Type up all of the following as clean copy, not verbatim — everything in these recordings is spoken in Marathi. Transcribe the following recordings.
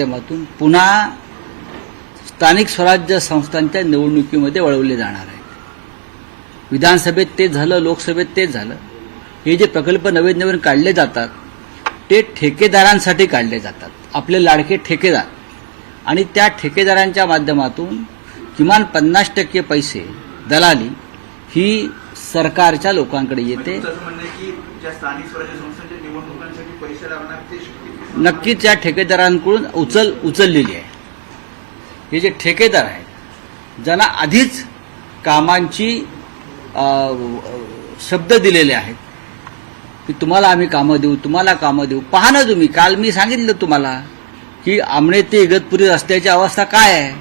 माध्यमातून पुन्हा स्थानिक स्वराज्य संस्थांच्या निवडणुकीमध्ये वळवले जाणार आहे. विधानसभेत तेच झालं, लोकसभेत तेच झालं. हे जे प्रकल्प नवीन नवीन काढले जातात ते ठेकेदारांसाठी काढले जातात, आपले लाडके ठेकेदार. आणि त्या ठेकेदारांच्या माध्यमातून किमान 50% पैसे दलाली ही सरकारच्या लोकांकडे येते. नक्कीच या ठेकेदारांकडून उचललेली आहे. हे जे ठेकेदार आहेत ज्यांना आधीच कामांची शब्द दिलेले आहेत की तुम्हाला आम्ही कामं देऊ, तुम्हाला कामं देऊ. पहा ना तुम्ही, काल मी सांगितलं तुम्हाला की आमणे ते इगतपुरी रस्त्याची अवस्था काय आहे.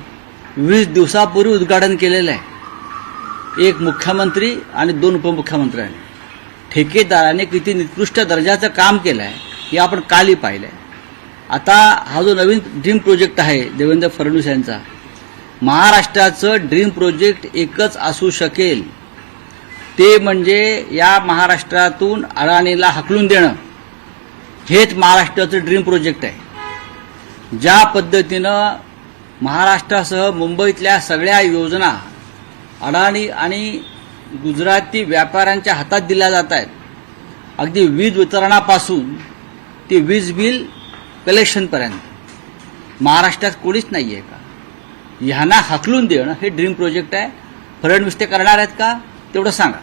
20 दिवसापूर्वी उद्घाटन केलेलं आहे. एक मुख्यमंत्री आणि 2 उपमुख्यमंत्र्यांनी. ठेकेदाराने किती निकृष्ट दर्जाचं काम केलं आहे हे आपण कालही पाहिलं आहे. आता हा जो नवीन ड्रीम प्रोजेक्ट आहे देवेंद्र फडणवीस यांचा, महाराष्ट्राचं ड्रीम प्रोजेक्ट एकच असू शकेल, ते म्हणजे या महाराष्ट्रातून अडाणीला हाकलून देणं. हेच महाराष्ट्राचं ड्रीम प्रोजेक्ट आहे. ज्या पद्धतीनं महाराष्ट्रासह मुंबईतल्या सगळ्या योजना अडाणी आणि गुजराती व्यापाऱ्यांच्या हातात दिल्या जात आहेत, अगदी वीज वितरणापासून ते वीज बिल कलेक्शनपर्यंत, महाराष्ट्रात कोणीच नाही आहे का? ह्यांना हाकलून देणं हे ड्रीम प्रोजेक्ट आहे. फडणवीस ते करणार आहेत का तेवढं सांगा.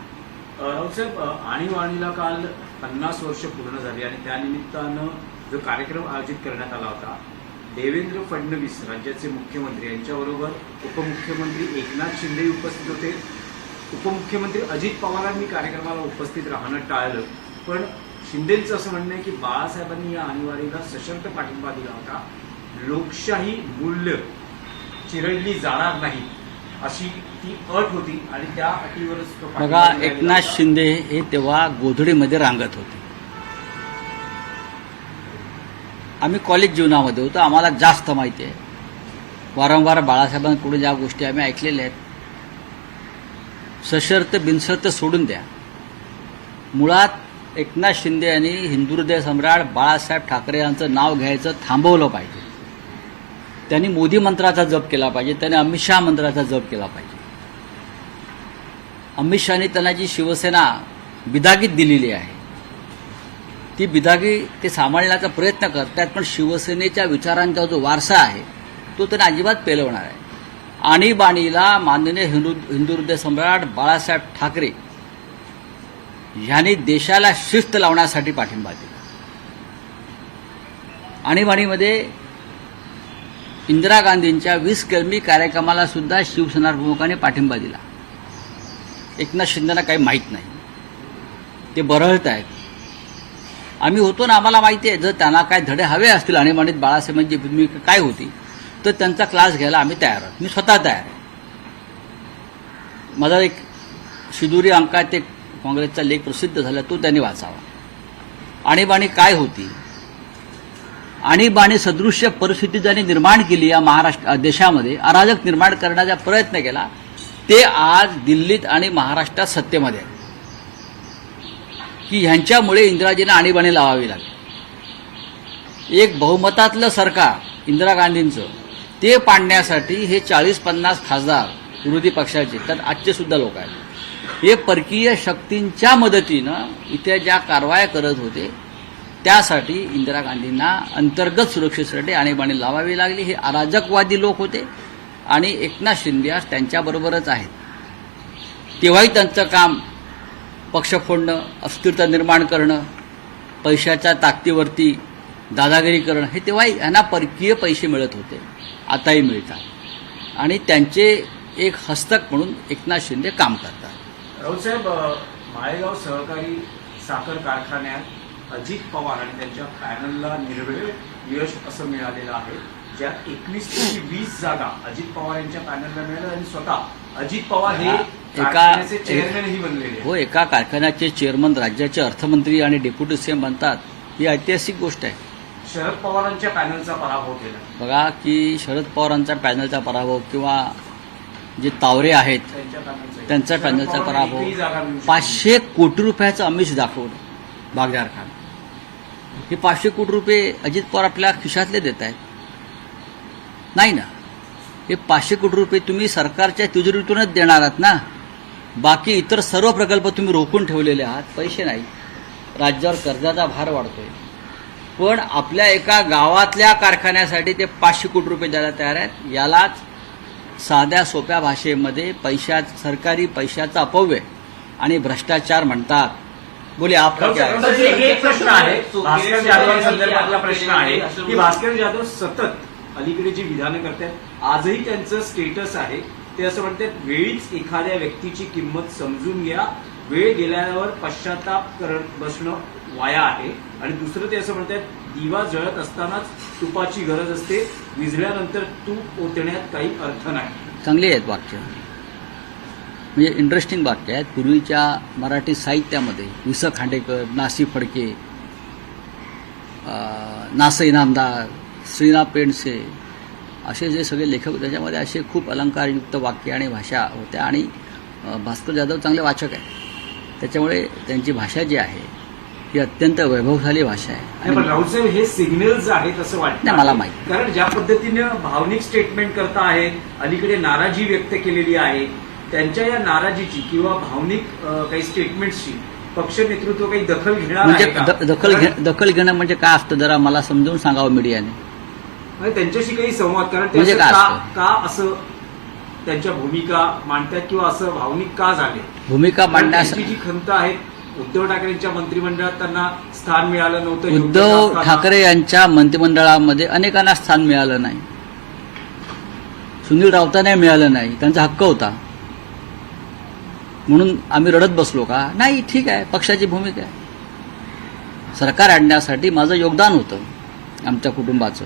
राऊतसाहेब, आणीबाणीला काल 50 वर्ष पूर्ण झाली आणि त्यानिमित्तानं जो कार्यक्रम आयोजित करण्यात आला होता, देवेंद्र फडणवीस राज्याचे मुख्यमंत्री यांच्याबरोबर उपमुख्यमंत्री एकनाथ शिंदे उपस्थित होते. उपमुख्यमंत्री अजित पवारांनी कार्यक्रमाला उपस्थित राहणं टाळलं. पण शिंदेंचं असं म्हणणं आहे की बाळासाहेबांनी या आणीबाणीला सशर्त पाठिंबा दिला होता. लोकशाही मूल्य चिरडली जाणार नाही अशी ती अट होती आणि त्या अटीवरच बघा, एकनाथ शिंदे हे तेव्हा गोधडीमध्ये रांगत होते. आम्ही कॉलेज जीवनामध्ये होतो, आम्हाला जास्त माहिती आहे. वारंवार बाळासाहेबांकडून ज्या गोष्टी आम्ही ऐकलेल्या आहेत, सशर्त बिनशर्त सोडून द्या. मुळात एकनाथ शिंदे यांनी हिंदू हृदय सम्राट बाळासाहेब ठाकरे यांचं नाव घ्यायचं थांबवलं पाहिजे. त्यांनी मोदी मंत्राचा जप केला पाहिजे, त्यांनी अमित शहा मंत्राचा जप केला पाहिजे. अमित शहानी त्यांना जी शिवसेना बिदागीत दिलेली आहे ती बिदागी ते सांभाळण्याचा प्रयत्न करतात, पण शिवसेनेच्या विचारांचा जो वारसा आहे तो त्यांना अजिबात पेलवणार आहे. आणीबाणीला माननीय हिंदू हृदय सम्राट बाळासाहेब ठाकरे यांनी देशाला शिस्त लावण्यासाठी पाठिंबा दिला. आणीबाणीमध्ये इंदिरा गांधींच्या 20 कलमी कार्यक्रमाला सुद्धा शिवसेना प्रमुखांनी पाठिंबा दिला. एकनाथ शिंदेना काही माहीत नाही, ते बरळत आहेत. आम्ही होतो ना, आम्हाला माहिती आहे. जर त्यांना काय धडे हवे असतील आणीबाणीत बाळासाहेबांची भूमिका काय होती तर त्यांचा क्लास घ्यायला आम्ही तयार आहोत. मी स्वतः तयार आहे. माझा एक शिदुरी अंकात एक काँग्रेसचा लेख प्रसिद्ध झाला, तो त्यांनी वाचावा. आणीबाणी काय होती, आणीबाणी सदृश्य परिस्थिती ज्यांनी निर्माण केली या महाराष्ट्र देशामध्ये, अराजक निर्माण करण्याचा प्रयत्न केला, ते आज दिल्लीत आणि महाराष्ट्रात सत्तेमध्ये आहे. की ह्यांच्यामुळे इंदिराजींना आणीबाणी लावावी लागली. एक बहुमतातलं सरकार इंदिरा गांधींचं ते पाडण्यासाठी हे 40-50 खासदार विरोधी पक्षाचे, तर आजचे सुद्धा लोक आहेत, हे परकीय शक्तींच्या मदतीनं इथे ज्या कारवाया करत होते त्यासाठी इंदिरा गांधींना अंतर्गत सुरक्षेसाठी आणीबाणी लावावी लागली. हे अराजकवादी लोक होते आणि एकनाथ शिंदे आज त्यांच्याबरोबरच आहेत. तेव्हाही त्यांचं काम पक्ष फोडणं, अस्थिरता निर्माण करणं, पैशाच्या ताकदीवरती दादागिरी करणं, हे तेव्हाही यांना परकीय पैसे मिळत होते, आताही मिळतात. आणि त्यांचे एक हस्तक म्हणून एकनाथ शिंदे काम करतात. राऊतसाहेब, माळेगाव सहकारी साखर कारखान्यात अजित पवार आणि त्यांच्या पॅनलला निर्वेळ यश असं मिळालेलं आहे, ज्यात 21 पैकी 20 जागा अजित पवार यांच्या पॅनलला मिळाल्या आणि स्वतः अजित पवार हे कारखान्याचे चेअरमॅनही बनलेले. हो, एका कारखान्याचे चेअरमन राज्याचे अर्थमंत्री आणि डेप्युटी सीएम बनतात, ही ऐतिहासिक गोष्ट आहे. शरद पवारांच्या पॅनलचा पराभव केला. बघा की शरद पवारांचा पॅनलचा पराभव किंवा जे तावरे आहेत त्यांचा पॅनलचा पराभव, 500 कोटी रुपयाचं आमिष दाखवलं बागदार खान. हे 500 कोटी रुपये अजित पवार आपल्या खिशातले देत आहेत. नाही ना. हे 500 कोटी रुपये तुम्ही सरकारच्या तिजोरीतूनच देणार आहात ना. बाकी इतर सर्व प्रकल्प तुम्ही रोखून ठेवलेले आहात, पैसे नाही. राज्यावर कर्जाचा भार वाढतोय, पण आपल्या एका गावातल्या कारखान्यासाठी ते 500 कोटी रुपये द्यायला तयार आहेत. यालाच साध्या सोप्या भाषेमध्ये सरकारी पैशाचा अपव्यय आणि भ्रष्टाचार म्हणतात. बोले आपका क्या है? सर, एक प्रश्न आहे, भास्कर जाधवांसंदर्भातला प्रश्न आहे की भास्कर जाधव सतत अलीकडे जी विधानं करतात आजही त्यांचं स्टेटस आहे ते असं म्हणतात, वेळीच एखाद्या व्यक्तीची किंमत समजून घ्या, वेळ गेल्यावर पश्चाताप करत बसणं वाया आहे. आणि दुसरं ते असं म्हणतात, दिवा जळत असतानाच तुपाची गरज असते, विझल्यानंतर तूप ओतण्यात काही अर्थ नाही. चांगली आहेत वाक्य, म्हणजे इंटरेस्टिंग वाक्य आहेत. पूर्वीच्या मराठी साहित्यामध्ये वि स खांडेकर, नासी फडके, ना. स. इनामदार, श्रीनाथ पेंडसे असे जे सगळे लेखक होते त्याच्यामध्ये असे खूप अलंकारयुक्त वाक्य आणि भाषा होत्या. आणि भास्कर जाधव चांगले वाचक आहेत, त्याच्यामुळे त्यांची भाषा जी आहे ही अत्यंत वैभवशाली भाषा आहे. नाही, पण राऊतसाहेब हे सिग्नल्स आहेत असं वाटतं. नाही, मला माहिती. कारण ज्या पद्धतीनं भावनिक स्टेटमेंट करता आहेत, अलीकडे नाराजी व्यक्त केलेली आहे, त्यांच्या या नाराजीची किंवा भावनिक काही स्टेटमेंट्सची पक्ष नेतृत्व काही दखल घेणार म्हणजे आहे का? दखल घेणं म्हणजे काय असतं, जरा मला समजून सांगावं मीडियाने. म्हणजे त्यांच्याशी काही संवाद, कारण ते म्हणजे असं काय का असतं? का असं त्यांच्या भूमिका मांडतात किंवा असं भावनिक का झाले? भूमिका कारण मांडण्यास त्यांची जी खंत आहे, उद्धव ठाकरेंच्या मंत्रिमंडळात त्यांना स्थान मिळालं नव्हतं. योग्य उद्धव असताना. ठाकरे यांच्या मंत्रिमंडळामध्ये अनेकांना स्थान मिळालं नाही. सुनील राऊतांना मिळालं नाही, त्यांचा हक्क होता. म्हणून आम्ही रडत बसलो का? नाही, ठीक आहे, पक्षाची भूमिका आहे. सरकार आणण्यासाठी माझं योगदान होतं आमच्या कुटुंबाचं,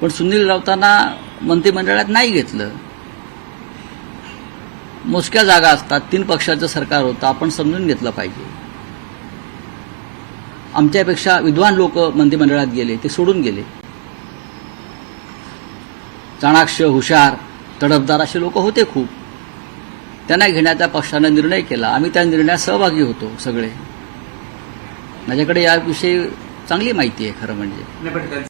पण सुनील राऊतांना मंत्रिमंडळात नाही घेतलं. मोजक्या जागा असतात, 3 पक्षाचं सरकार होतं, आपण समजून घेतलं पाहिजे. आमच्यापेक्षा विद्वान लोक मंत्रिमंडळात गेले, ते सोडून गेले. चाणाक्ष, हुशार, तडफदार असे लोक होते खूप. त्यांना घेण्याचा पक्षानं निर्णय केला. आम्ही त्या निर्णयात सहभागी होतो सगळे. माझ्याकडे याविषयी चांगली माहिती आहे खरं म्हणजे. नाही, पण